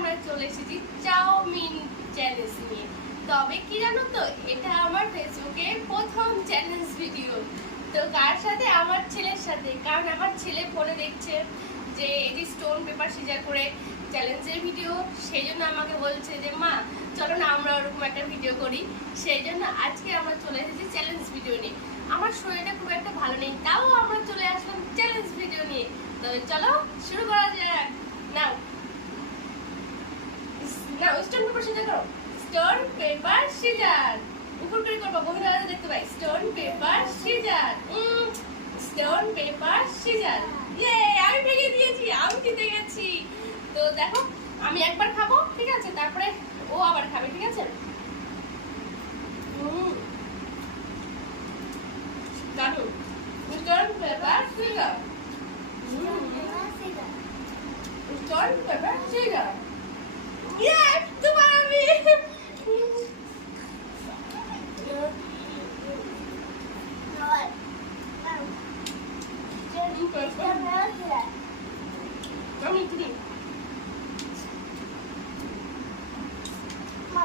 আমরা চলে এসেছি চাউমিন চ্যালেঞ্জ নিয়ে। তবে কি জানো তো, এটা আমার ফেসবুকে প্রথম চ্যালেঞ্জ ভিডিও। তো কার সাথে? আমার ছেলের সাথে। কারণ আমার ছেলে ফোনে দেখছে যে এই যে স্টোন পেপার সিজার করে চ্যালেঞ্জের ভিডিও, সেই জন্য আমাকে বলছে যে মা চলো না আমরা ওরকম একটা ভিডিও করি। সেই জন্য আজকে আমরা চলে এসেছি চ্যালেঞ্জ ভিডিও নিয়ে। আমার শরীরটা খুব একটা ভালো নেই, তাও আমরা চলে আসলাম চ্যালেঞ্জ ভিডিও নিয়ে। তো চলো শুরু করা যাক। নাও নাও স্টোন পেপার সিজার করো। স্টোন পেপার সিজার উপর করে করবো, বন্ধুরা দেখতে পাই। Stone paper scissor, stone paper scissor. ইয়ে, আমি ভেঙে দিয়েছি, আমি জিতে গেছি। তো দেখো আমি একবার খাবো, ঠিক আছে, তারপরে ও আবার খাবে, ঠিক আছে। দারুন। Stone paper scissor, stone paper scissor. ইয়ে, তোমার আমি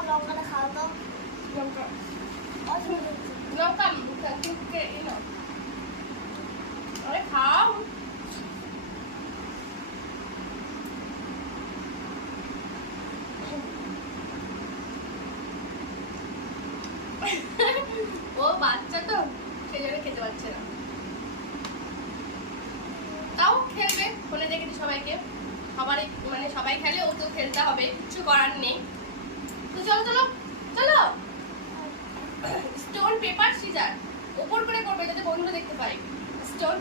লঙ্কাটা খাও তো। লঙ্কা লঙ্কা আরে খাও। ও বাচ্চা তো, সেই জন্য খেতে পারছে না। তাও খেলবে, ফোনে দেখেছি সবাইকে, সবারই মানে সবাই খেলে, ও তো খেলতে হবে, কিছু করার নেই। তো চলো চলো চলো। স্টোন পেপার সিজার উপর করে করবে যাতে বন্ধুরা দেখতে পায়। স্টোন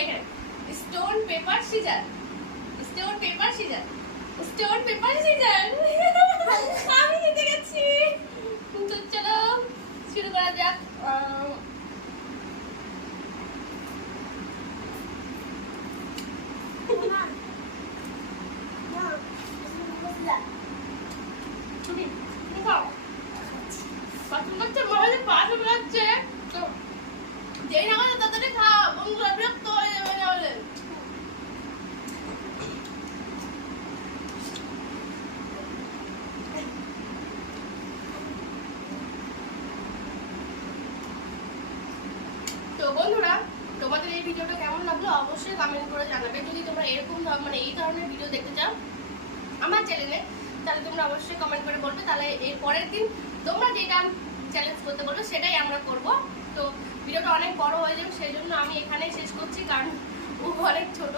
এখানে stone paper scissor, stone paper scissor, stone paper caesar. আমি জিতে গেছি। তো চলো শুরু করা যাক। তুমি খাও। বাথরুম করছে, মনে বাথরুম লাগছে তো যেই না করে তাড়াতাড়ি খাও, বন্ধুরা বিরক্ত হয়ে যাবে নাহলে। তো বন্ধুরা, তোমাদের এই ভিডিওটা কেমন লাগলো অবশ্যই কমেন্ট করে জানাবে। যদি তোমরা এরকম মানে এই ধরনের ভিডিও দেখতে চাও আমার চ্যানেলে, তাহলে তোমরা অবশ্যই কমেন্ট করে বলবে। তাহলে এর পরের দিন তোমরা যেটা চ্যালেঞ্জ করতে বলবে সেটাই আমরা করব। তো ভিডিওটা অনেক বড় হয়ে যাবে, সেই জন্য আমি এখানেই শেষ করছি, কারণ ও অনেক ছোট।